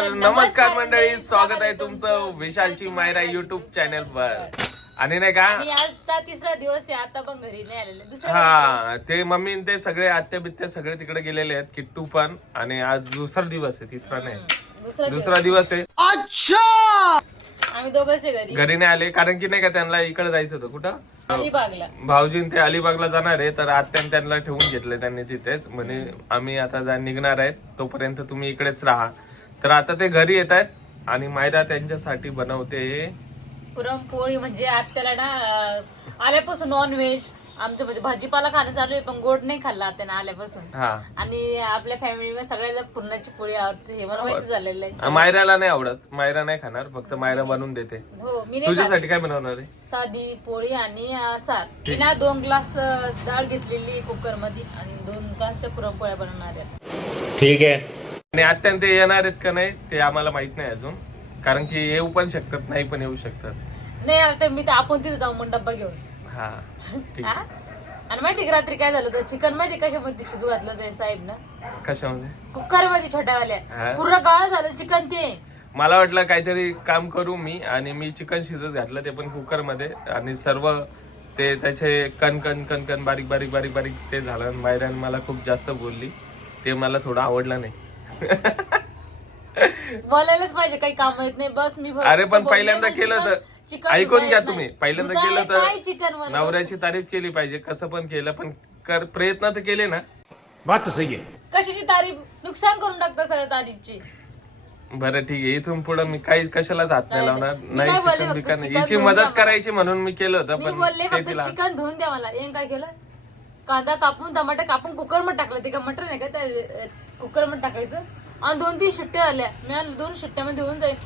तर नमस्कार मंडळी, स्वागत आहे तुमचं विशालची मायरा युट्यूब चॅनल वर. आणि नाही का आजचा तिसरा दिवस आहे, आता पण घरी नाही आलेले. हा, ते मम्मी ते सगळे आत्या बित्या सगळे तिकडे गेलेले आहेत, किट्टू पण. आणि आज दुसरा दिवस आहे, तिसरा नाही दुसरा दिवस आहे. अच्छा, आम्ही दोघंच घरी नाही आले कारण की नाही का त्यांना इकडे जायचं होतं. कुठं? अलिबागला. भाऊजी ते अलिबागला जाणार आहे, तर आत्याने त्यांना ठेवून घेतले त्यांनी तिथेच. म्हणे आम्ही आता निघणार आहेत, तोपर्यंत तुम्ही इकडेच राहा. तर आता ते घरी येत आहेत आणि मायरा त्यांच्यासाठी बनवते पुरणपोळी. म्हणजे आत्याला ना आल्यापासून नॉनव्हेज आमचं म्हणजे भाजीपाला खाणं चालू आहे, पण गोड नाही खाल्ला आत्याने आल्यापासून. आणि आपल्या फॅमिलीमध्ये सगळ्याला पुरणाची पोळी आवडते, हे मला माहिती झालेलं आहे. मायराला नाही आवडत, मायरा नाही खाणार, फक्त मायरा बनवून देते. हो, मी तुझ्यासाठी काय बनवणार आहे? साधी पोळी आणि सार. मी ना 2 ग्लास डाळ घेतलेली कुकर मध्ये आणि 2 ग्लासच्या पुरणपोळ्या बनवणार आहेत. ठीक आहे. आणि आत्या ते येणार आहेत का नाही ते आम्हाला माहित नाही अजून, कारण की येऊ पण शकतात, नाही पण येऊ शकतात. नाही आलं तर मी तर आपण तिथे जाऊ मग डब्बा घेऊन. हा ठीक. आणि माहिती की रात्री काय झालं होतं, चिकन माहिती कशामध्ये शिजू घातलं ते साहेब ना? कशामध्ये? कुकर मध्ये छोट्यावाल्या. पूर्ण गाळ झालं चिकन ते. मला वाटलं काहीतरी काम करू मी, आणि मी चिकन शिजत घातलं ते पण कुकर मध्ये, आणि सर्व ते त्याचे कण कण कण कण बारीक बारीक बारीक बारीक ते झालं. मायराने मला खूप जास्त बोलली, ते मला थोडं आवडलं नाही. बोलायलाच पाहिजे, काही काम येत नाही. बस मी अरे पण पहिल्यांदा केलं तर ऐकून घ्या तुम्ही. पहिल्यांदा केलं तर नवऱ्याची तारीफ केली पाहिजे, कसं पण केलं पण प्रयत्न तर केले ना. बात तर सही आहे. कशाची तारीफ? नुकसान करून टाकता सगळ्या तारीफची. बरं ठीक आहे, इथून पुढे मी काही कशालाच हात नाही लावणार. नाही बोलले, चिकन फक्त बिकन चिकन हिची धुवून मदत द्या करायची म्हणून मी केलं होतं, मी पण बोलले ते फक्त तिला चिकन धुवून द्या मला. हे काय केलं, कांदा कापून टमाटर कापून कुकर मध्ये टाकलं. ते का मटर नाही का त्या कुकर मध्ये टाकायचं, आणि 2-3 शिट्ट्या आल्या. मी 2 शिट्ट्यामध्ये होऊन जाईल.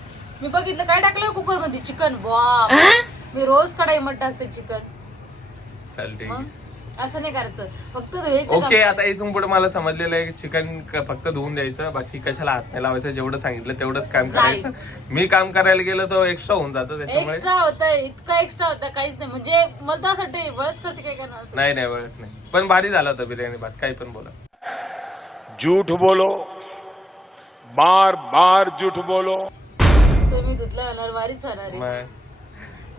मी बघितलं काय टाकलं कुकर मध्ये, चिकन. बाप, मी रोज कढाई मध्ये टाकते चिकन. चल ठीक आहे, असं नाही करायचं, फक्त धुवायचं. ओके. आता इथून पुढे मला समजलेलं आहे, चिकन फक्त धुवून द्यायचं, बाकी कशाला हात नाही लावायचं. जेवढं सांगितलं तेवढंच काम करायचं. मी काम करायला गेलो तर एक्स्ट्रा होऊन जातं, त्याच्यामुळे एक्स्ट्रा होतं. इतकं एक्स्ट्रा होतं काहीच नाही. म्हणजे मला तर असं बळच करते काय करणार. नाही नाही वेळच नाही, पण भारी झाला होता बिर्याणी भात, काही पण बोला. झूठ बोलो, बार बार झूठ बोलो. तुम्ही धुतलं होणार, वारीच होणार.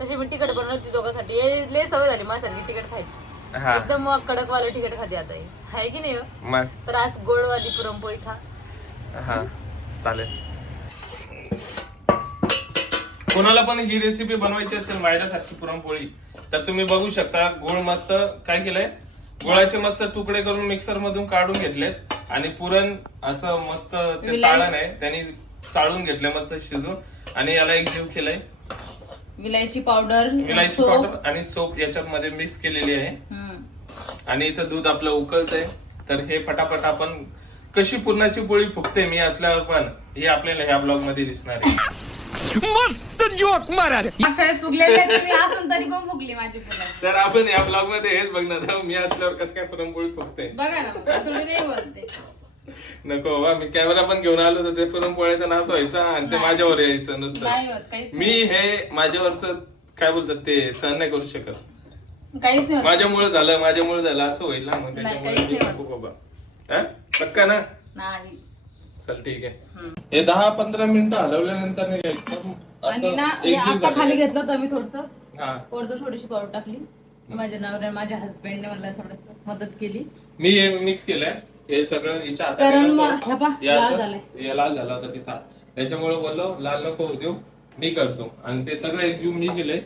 तशी मी तिखट बनवते दोघांसाठी. लय सवय झाली माझ्यासारखी तिखट खायची. एकदम कडक वालं तिखट खाते आता, आहे की नाही? तर आज गोडवाली पुरणपोळी खा. हा चालेल. कोणाला पण ही रेसिपी बनवायची असेल मायरासारखी पुरणपोळी, तर तुम्ही बघू शकता. गुळ मस्त काय केलंय, गुळाचे मस्त तुकडे करून मिक्सर मधून काढून घेतलेत, आणि पुरण असं मस्त ते चाळण आहे त्यांनी चाळून घेतलंय मस्त शिजून, आणि याला एक जीव केलाय. विलायची पावडर आणि सोप याच्यामध्ये मिक्स केलेली आहे. आणि इथं दूध आपलं उकळतंय. तर हे फटाफट आपण कशी पुरणाची पोळी फुगते मी असल्यावर पण, हे आपल्याला ह्या ब्लॉग मध्ये दिसणार आहे. मस्त जोक मारा रे. फुगलेले तुम्ही असून तरी पण फुगली माझी पुरण. तर आपण या ब्लॉग मध्ये हेच बघणार आहोत, मी असल्यावर कसं काय पुरणपोळी फुगते. बघा ना, तुम्ही नाही बोलते. नको बाबा, मी कॅमेरा पण घेऊन आलो तर ते पुरणपोळ्याचा नाश व्हायचा आणि ते माझ्यावर यायचं नुसतं. मी हे माझ्यावरच काय बोलतात ते सहन नाही करू शकत. काहीच नाही, माझ्यामुळे झालं असं होईल ना, मग त्याच्यामुळे बाबा. पक्का ना? नाही. चल ठीक आहे. हे 10-15 मिनिटं हलवल्यानंतर आणि ना आता खाली घेतलं तर मी थोडस वरतून थोडीशी पावडर टाकली. माझ्या नवऱ्याने माझ्या हसबंडने मला थोडस मदत केली. मी हे मिक्स केलंय हे सगळं हिच्या लाल झाला होता तिचा, त्याच्यामुळे बोललो लाल नको देऊ, मी करतो. आणि ते सगळं एकजीव मी केलंय,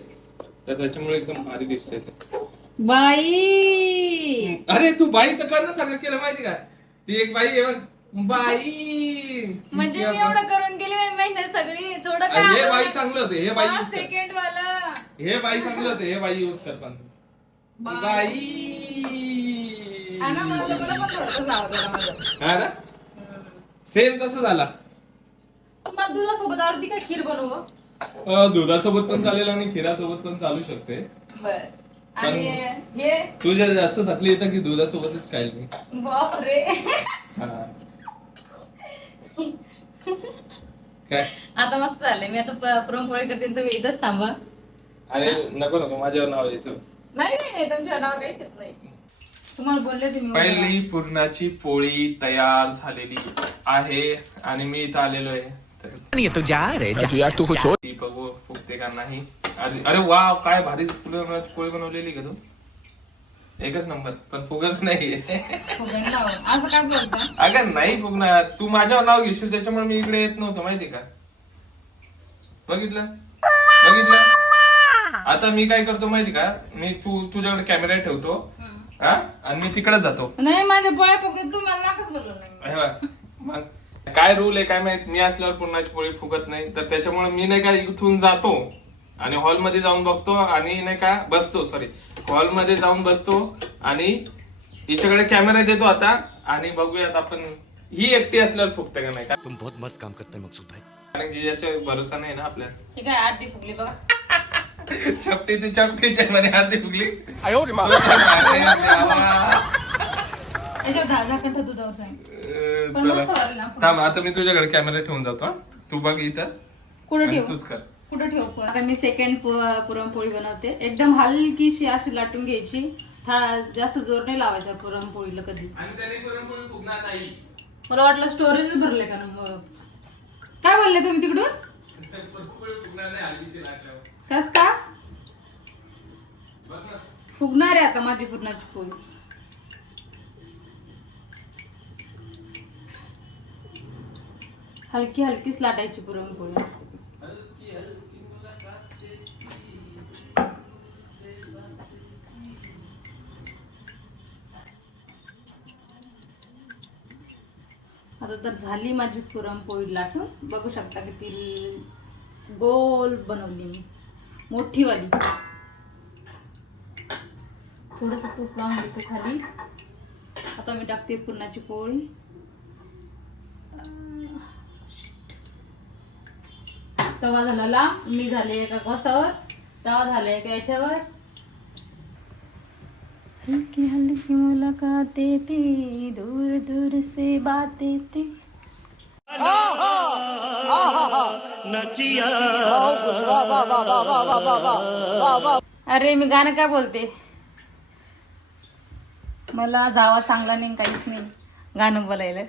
तर त्याच्यामुळे एकदम भारी दिसतंय ते. बाई, अरे तू बाई तर करणं सगळं केलं माहिती का? ती एक बाई आहे बघ, बाई. म्हणजे मी एवढं करून गेली महिने सगळी. थोडं हे बाई चांगलं होते, हे बाई सेकंड वाला, हे बाई चांगलं होते, हे बाई यूज कर. पण बाई सेम तसं झाला. दुधासोबत आवडती काय खीर बनवू? दुधासोबत पण चालेल आणि खिरासोबत पण चालू शकते. आणि हे तू जर जास्त थकली तर की दुधासोबतच खाईल मी. बापरे. काय आता मस्त झालंय. मी आता पुरणपोळी करते, तुम्ही इथंच थांबा. अरे नको माझ्यावर नाव द्यायचं. नाही तुमच्या नाव काहीच येत नाही. तुम्हाला बोलले तुम्ही. पहिली पुरणाची पोळी तयार झालेली आहे आणि मी इथं आलेलो आहे नहीं तो जा रे जा यार तू कुछ ती बघू फुगते का नाही. अरे वा, काय भारी पोळी बनवलेली का तू. एकच नंबर. पण फुगत नाहीये. फुगण लावा. असं काय बोलता? अगं नाही फुगणार. तू माझ्यावर नाव घेशील त्याच्यामुळे मी इकडे येत नव्हतं माहिती का. बघितलं. आता मी काय करतो माहिती का, मी तुझ्याकडे कॅमेरा ठेवतो हा, आणि मी तिकडे जातो. नाही माझ्या पोळ्या फुगत तू मला नाकच बोललो. मग काय रूल आहे काय माहित. मी असल्यावर पुरणाची पोळी फुगत नाही, तर त्याच्यामुळे मी नाही का इथून जातो आणि हॉलमध्ये जाऊन बघतो आणि नाही का बसतो. सॉरी, हॉलमध्ये जाऊन बसतो आणि हिच्याकडे कॅमेरा देतो आता, आणि बघूयात आपण ही एकटी असल्यावर फुगते का नाही का. तुम बहुत मस्त काम करते हैं मकसूद भाई. कारण की याच्या भरोसा नाही ना आपल्याला. हे काय आरती फुगली बघा. चपटीच्या मध्ये आरती फुगली. याच्यावर झाकण ठेवतो जाऊच आहे. पण चला. मस्त वाटलं ना. थांब, आता मी तुझ्याकडे कॅमेरा ठेवून जातो हा. तू बघ इथं कुठं आणि ठेव? तूच कर. कुठं ठेव? आता मी सेकंड पुरणपोळी बनवते. एकदम हलकीशी अशी लाटून घ्यायची. जास्त जोर नाही लावायचा पुरणपोळीला कधीच. मला वाटलं स्टोरेज भरले का ना. काय बोलले तुम्ही तिकडून? कस का फुगणार आहे आता माझी पुरणाची पोळी. हलकी हलकीच लाटायची पुरणपोळी असते. आता तर झाली माझी पुरणपोळी लाटून. बघू शकता की ती गोल बनवली मी, मोठी वाली. थोडस तूप लावून घेतो खाली. आता मी टाकते पुरणाची पोळी. तवा झाला लांब, मी झाले एका कोसावर, तवा झाला एका याच्यावर. हल्की हल्की मुलाकातें थी, दूर दूर से बातें थी. अरे मी गाणं काय बोलते. मला जावा चांगला नाही काहीच नाही गाणं बोलायला.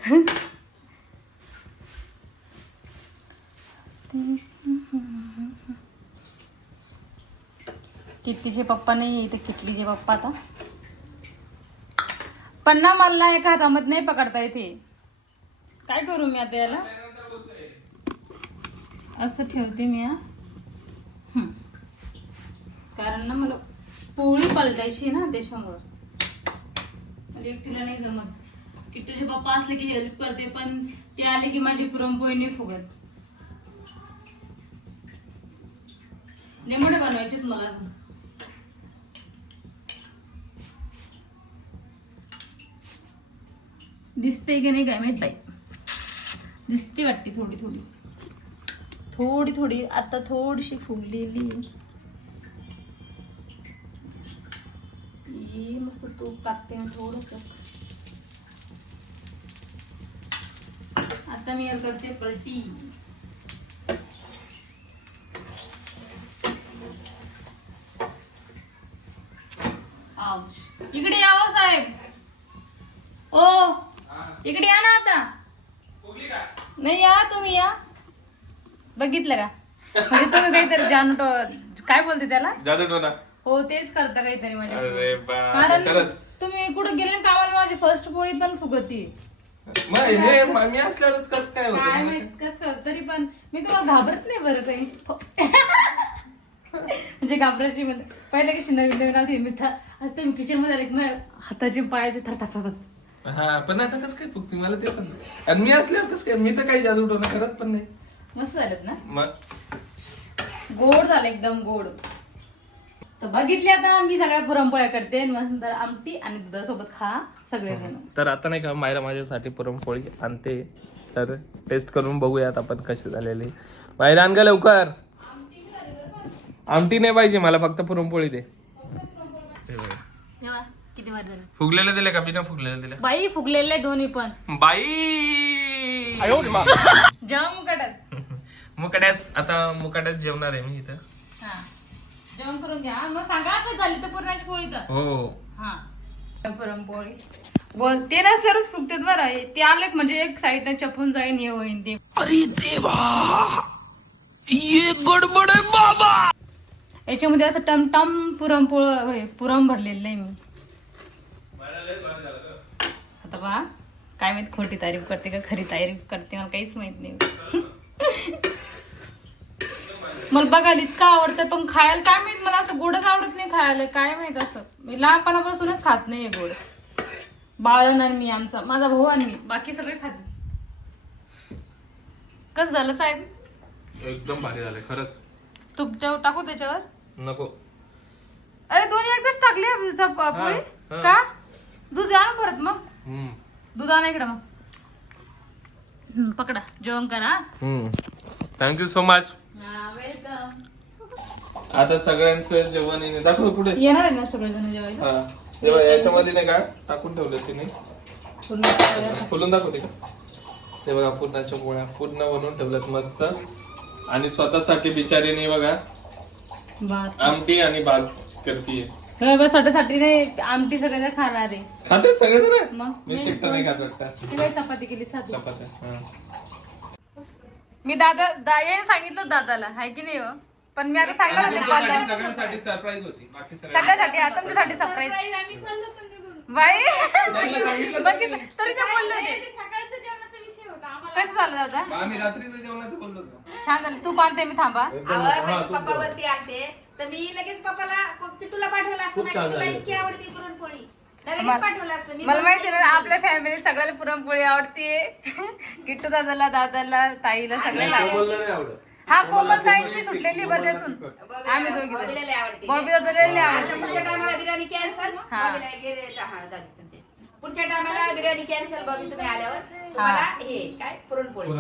किटलीचे पप्पा नाही इथे. किटलीचे पप्पा आता पण ना मला एका हातामध्ये नाही पकडता येते. काय करू मी आता याला. असं ठेवते मी हा. कारण ना मला पोळी पलटायची ना त्याच्यामुळं. म्हणजे एकटीला नाही जमत. किट्टूचे पप्पा असले की हेल्प करते, पण ते आले की माझी पुरणपोळी नाही फुगत. लेमडे बनवायचेच मला अजून. दिसते की नाही काय माहित बाई. दिसते वाटते थोडी थोडी थोडी थोडी. आता थोडीशी फुगलेली. मस्त तूप टाकते थोडस. आता मी करते पलटी. इकडे यावं साहेब. ओ इकडे या ना आता. नाही या तुम्ही या. बघितलं का म्हणजे तुम्ही काहीतरी जानतो काय बोलते त्याला. जादूटोना. हो तेच करता काहीतरी माझ्या. अरे बाप, कारण खरंच. तुम्ही कुठं गेले ना कामाला माझी फर्स्ट पोळी पण फुगती. मी असल्यावरच कसं काय काय होतं. माहित कसं. तरी पण मी तुम्हाला घाबरत नाही बरं काही. म्हणजे घाबरायची म्हणजे पहिले कशी नवीन नवीन आली मी असते. मी किचन मध्ये आले की हाताचे पायाचे थरथर. हा पण आता कसं काय फुगते मला ते समजा. आणि मी असल्यावर कसं काय. मी तर काही जादूटोना करत पण नाही. मस्त झालेत ना. मग गोड झालं एकदम गोड. तर बघितले आता मी सगळ्या पुरणपोळ्या करते. नंतर आमटी आणि दुधासोबत खा सगळेजण. तर आता नाही का मायरा माझ्यासाठी पुरणपोळी आणते, तर टेस्ट करून बघूयात आपण कशी झालेली. मायरा आण ग लवकर. आमटी नाही पाहिजे मला, फक्त पुरणपोळी दे. किती वार झाले. फुगलेले दिले का बिना फुगलेले दिले. बाई फुगलेले दोन्ही पण. बाई जेव्हा मुकाटात. मुकाट्याच. आता मुकाट्याच जेवणार आहे मी इथं. हा जेवण करून घ्या. मग सांगा काय झाली तर पुरणाची पोळी तर. हो हा पुरणपोळी. बोल ते नसल्यावरच फुगतात बरं. ते आले म्हणजे एक साईडने चपून जाईन हे होईन ते. अरे देवा, ये गडबड है बाबा. याच्यामध्ये असं टमटम पुरम भरलेलं आहे मी. आता बा काय माहित खोटी तारीफ करते का खरी तारीफ करते मला काहीच माहित नाही. मला बघायला इतकं आवडतं पण खायला काय माहित मला असं गोडच आवडत नाही खायला. काय माहित असं मी लहानपणापासूनच खात नाही गोड. बाळन आणि मी आमचा माझा भाऊ आणि मी बाकी सगळे खाते. कसं झालं साहेब? एकदम भारी झालंय खरंच. तूप टाकू त्याच्यावर? नको. अरे दोन्ही एकदाच टाकले पोळी का? दूध आणू परत मग. दूध आणा इकडं मग. पकडा जेवण करा. Thank you so much. वेलकम. आता सगळ्यांचं जेवण येणे दाखव पुढे. येणार आहे ना सगळेजण जेवायला? हा जेव्हा याच्यामध्ये नाही का टाकून ठेवलं तिने. फुलून दाखवते का? ते बघा पूर्णाच्या पोळ्या पूर्ण बनवून ठेवल्यात मस्त. आणि स्वतःसाठी बिचारीने बघा आमटी आणि भात करतीये. स्वतःसाठी नाही आमटी सगळ्यांना खाणार आहे. खातात सगळेजण. मग मी शिकता नाही खात वाटतं. चपाती केली साधी. चपात्या. मी याने सांगितलं दादाला हाय की नाही हो. पण मी आता सांगणार होते सगळ्यांसाठी सरप्राईज होती. बाकी सगळ्यासाठी आता तुमच्यासाठी सरप्राईज. बाई बघितलं तरी ते बोलले होते. कसं झालं दादा? आम्ही रात्रीचं जेवणाचं बोललो होतो. छान झालं. तू पानते मी थांबा. पप्पा वरती आलते तर मी लगेच पप्पाला किट्टूला पाठवलं असतं. किट्टूला इतकी आवडती पुरणपोळी लगेच पाठवलं असतं. मी मला माहिती ना आपल्या फॅमिली सगळ्याला पुरणपोळी आवडते. किट्टू दादाला ताईला सगळ्याला. हा कोमल ताई मी सुटलेली बर्यातून आम्ही दोघी बॉबीला आवडते. बॉबी दादाला आवडते. पुढच्या टायमाला बिर्याणी कॅन्सल. पुढच्या टायमाला बिर्याणी कॅन्सल. बॉबी तुम्ही आल्यावर तुम्हाला हे काय पुरणपोळी.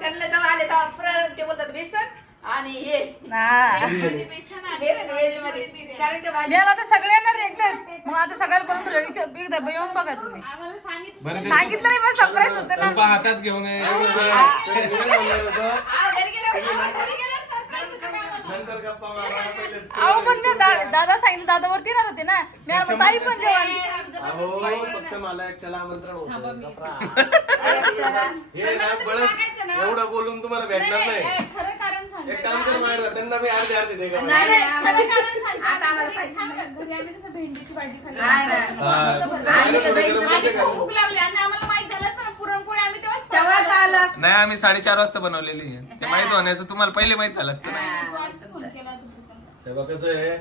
त्यांना जेव्हा आले तेव्हा ते बोलतात बेसन आणि हे व्हेज मध्ये. कारण ते भाजी आता सगळे येणार एकदा. मग आता सगळ्याला बनवून एकदा येऊन बघा तुम्ही. सांगितलं नाही पण सरप्राईज होतं ना. हातात घेऊन ये. अहो पण दादा सांगितलं दादा वरती येणार होते ना. मी आता ताई पण जेवण. फक्त मला एकट्याला आमंत्रण होतं. हे ना बळच एवढं बोलून तुम्हाला भेटणार नाही. खरं कारण सांग. एक काम कर मायरा, त्यांना मी अर्धे दे का. नाही, नाही, आम्हाला- खरं कारण सांग. आता आम्हाला पाहिजे. घरी आम्ही कसं भेंडीची भाजी खाल्ली. नाही, नाही. आम्ही खूप भूक लागली आणि आम्हाला माहित झालं असतं ना पुरणपोळी आम्ही तेव्हाच आलं असतं. नाही आम्ही 4:30 वाजता बनवलेली आहे. ते माहित होण्याचं तुम्हाला पहिले माहित झालं असतं ना. फोन केला होता तू पण. तेव्हा कसं आहे,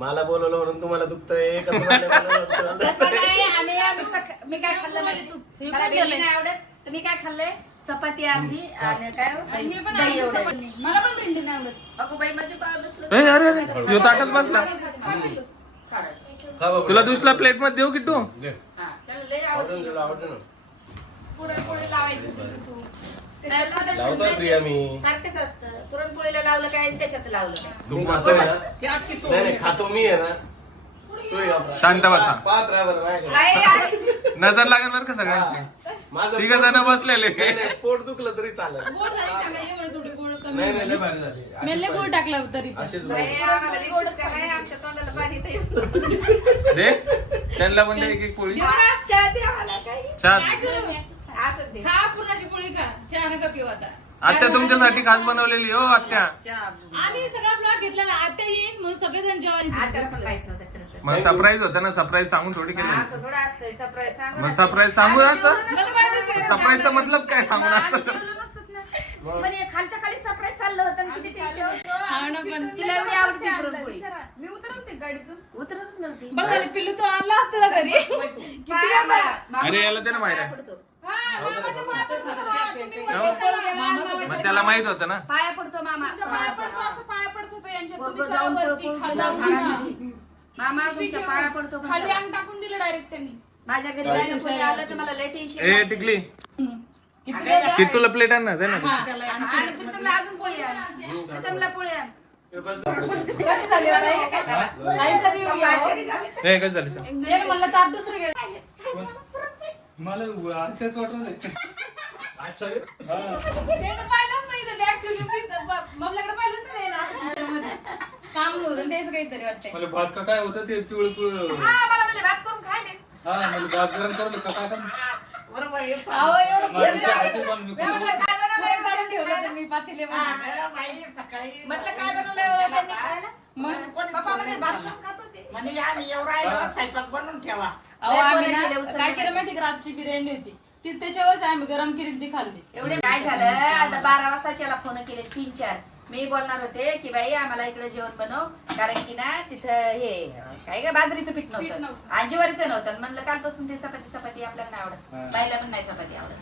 मला बोलवलं म्हणून तुम्हाला दुखतंय का तुम्हाला बोलवलं म्हणून तसं नाही. मी काय खाल्लं माहिती मला भेंडी नाही आवडत तर मी काय खाल्लंय चपाती अर्धी आणि काय दही एवढं. मला पण भेंडी नाही आवडत. अगो बाई माझे पाय बसलं. अरे ह्यो ताटात बसला. खा बाबा. तुला दुसरा प्लेट मध्ये देऊ किट्टू? घे. हा, त्याला लय आवडून आवडते. तुला आवडतं ना. पुरणपोळी लावायचं तू. लावतो प्रिया मी. सारखंच असतं. पुरणपोळीला लावलं काय आणि त्याच्यात लावलं काय. मी खातोय ना. नाही नाही, खातो मी आहे ना. तू ये आपला. शांत बसा. पाहत राहा बरं माझ्याकडे. नाही, आहे. नजर लागेल बरं का सगळ्यांची. माझं 3 जण बसलेले. नाही, नाही, पोट दुखलं तरी चालेल. गोड झाली सांगायची म्हणे थोडी गोड कमी. नाही नाही, लय भारी झाली. मेल्ले गोड टाकला तरी पण. अशीच बाई, भारी. आम्हाला लई गोड काय आमच्या तोंडाला पाणी तर येतं. दे त्यांना पण दे एक पोळी. चहा दे आम्हाला काही. छान. असं दे. हा पुरणाची पोळी का चहा नका पिऊ आता. आत्या तुमच्यासाठी खास बनवलेली हो आत्या. आणि सगळा ब्लॉग घेतला ना आता येईन म्हणून सगळेजण जेवण. आता पण माहित नव्हतं खरं तर. मग सरप्राईज होतं ना. सरप्राईज सांगून थोडी केलं. असं थोडं असतंय सरप्राईज सांगू मग नका. सरप्राईज सांगून असतं. मला माहिती आहे. सरप्राईजचा मतलब काय सांगून आम्ही असतं. जेवलो नसतोच ना. पण हे खालच्या खाली सरप्राईज चाललं होतं आणि किती टेन्शन. हा ना पण तिला एवढी आवडते पुरणपोळी. मी उतरवते गाडीतून. उतरतच नव्हती. बरं झालं पिल्लू तो आणला तुला घरी. अरे याला दे ना मायरा. हा, मामाच्या पाया पडतो. तुम्ही मग त्याला माहित होतं ना. पाया पडतो मामा. तुमच्या पाया पडतो असं पाया पडत होतो यांच्या. तुम्ही जाऊन चला वरती, खाली जाऊन घरामध्ये. मामा तुमच्या पाया पडतो पण खाली चला. अंग टाकून दिलं डायरेक्ट त्यांनी. माझ्या घरी राहिलं कोणी आलं तर मला लय टेन्शन. ए टिकली किट्टूला प्लेट आण ना. दे ना. आणि प्रीतमला अजून पोळी आण. प्रीतमला पोळी आण. हे बस. कशी झाली आता? आईचा review घ्या हो. आश्चर्य झालं. हे काय झालं सांग. ये म्हणलं ताट दुसरं घे. मला आजच्याच वाटलं. अच्छा. ते तर पाहिलंच नाही इथं बॅग ठेवली होती. मम्मीकडे पाहिलंच नाही ना असं किचनमध्ये. काम होतं त्याचं काहीतरी वाटतंय. मला भात का काय होतं ते पिवळं पिवळं. हा मला म्हणले भात करून खायले. अहो, एवढं म्हटलं काय बनवलंय काढून ठेवलं ते मी पातेले मध्ये. म्हटलं काय बनवलंय त्यांनी खायला पप्पा मध्ये भात खात होते. अहो, लय आम्ही पोरं ना गेले उचलले. काय केलं माहिती का, रातची बिर्याणी होती ती त्याच्यावरच आम्ही गरम केली ती खाल्ली. एवढे काय झालं आता 12 वाजता याला फोन केले 3-4. मी बोलणार होते की बाई आम्हाला इकडे जेवण बनव, कारण की ना तिथं हे काय का बाजरीचं पीठ नव्हतं आणि ज्वारीचं नव्हतं. म्हणलं कालपासून ते चपाती आपल्याला नाही आवडत, बाईला पण नाही चपाती आवडत,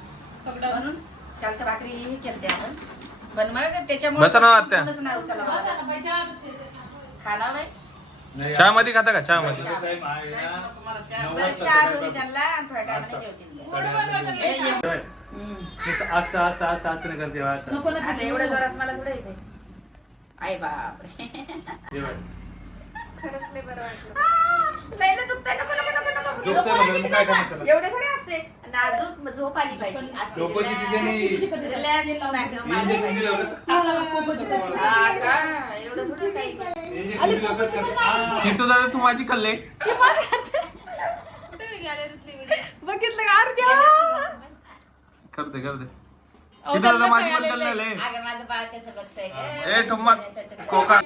म्हणून काल तर भाकरी हे केलं ते आपण. पण मग त्याच्यामुळे बसा ना आत्या. फोनच नाही उचलला मला. खाना बाई चहा मध्ये खाता का? चहा मध्ये बरं, चहा होती त्यांना आणि थोड्या टायमाने जेवतील. असं नाही करते असं. नको ना आता एवढ्या जोरात मला थोडं येते. आई बापरे, खरंच लय बरं वाटलं. लय ना दुखतंय, नको नको नको नको. दुखतंय म्हणून मग काय करणार? एवढे थोडे असते, नाजूक झोप आली पाहिजे. असं झोपायची तिथे नाही. relax मागे मागे इंजेक्शन पाहिजे. दिलं होतं. हा का? एवढं थोडं काही इंजेक्शन दिलं होतं सर. किट्टू दादा तू माझी खाल्ले बघितलं का अर्ध्या करते किट्टू दादा माझी पण खाल्लेले. अगं माझं बाळ कसं बघतंय ए ठुम्मक कोका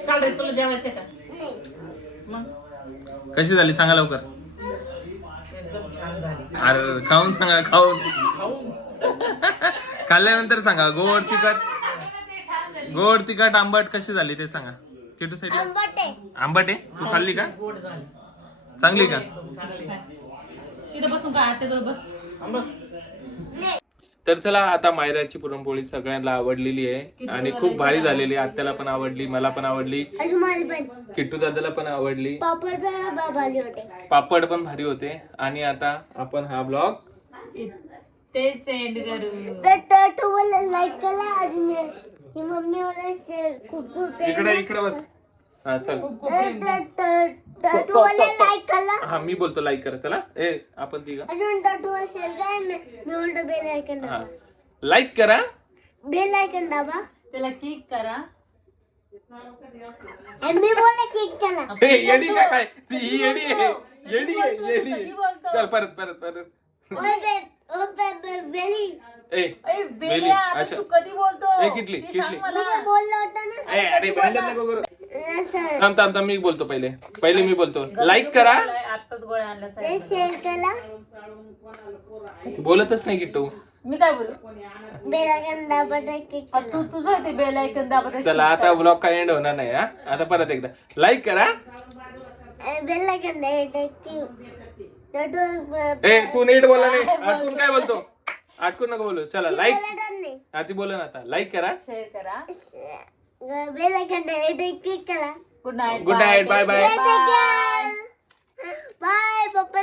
कशी झाली सांगा लवकर. अरे खाऊन सांगा, खाऊन खाल्ल्यानंतर सांगा. गोड तिखट आंबट कशी झाली ते सांगा. किटू साईड आंबट आहे. तू खाल्ली का? चांगली का? इथं बसून काय आत्याजवळ बस. तर चला आता मायराची पुरणपोळी सगळ्यांना आवडलेली आहे आणि खूप भारी झालेली आहे. आत्याला पण आवडली, मला पण आवडली, किट्टू दादाला पण आवडली, पापड पण भारी होते. आणि आता आपण हा ब्लॉग ते सेंड करू. लाईक करा आणि मम्मी मला शेअर खूप इकडे बस. हा चल लाईक करा हा मी बोलतो लाईक करा. चला ए आपण तिघ अजून तुम्हाला शेअर करा. मी म्हणतो बेल आयकन हा लाईक करा, बेल आयकन दाबा त्याला किक करा. आणि मी बोलले क्लिक करा. ए, येडी का काय? ही येडी आहे, येडी आहे, येडी आहे. चल परत वेरी ए अरे बेली, बेल्या, अच्छा. तू कधी बोलतो ए, किटली, ते सांग किटली. मला. बोललो होता ना ए, अरे भांडण नको करू. असं थांब मी बोलतो पहिले मी बोलतो. लाईक करा. आत्ताच गोळ्या आणल्या साहेब. शेअर करा. ती बोलतच नाही किट्टू. मी काय बोलू? बेल आयकन दाबा क्लिक तू तुझं ते बेल ऐकून दाबत आहे. चला आता ब्लॉग काय एंड होणार नाही. हा आता परत एकदा लाईक करा. बेल आयकन ए तू नीट बोला नाही. आटकून काय बोलतो? आटकून नको बोलू. चला लाईक. हा ती बोला ना आता. लाईक करा. शेअर करा. बेल आयकन क्लिक करा. Good night. Good night. Bye bye. Bye पप्पा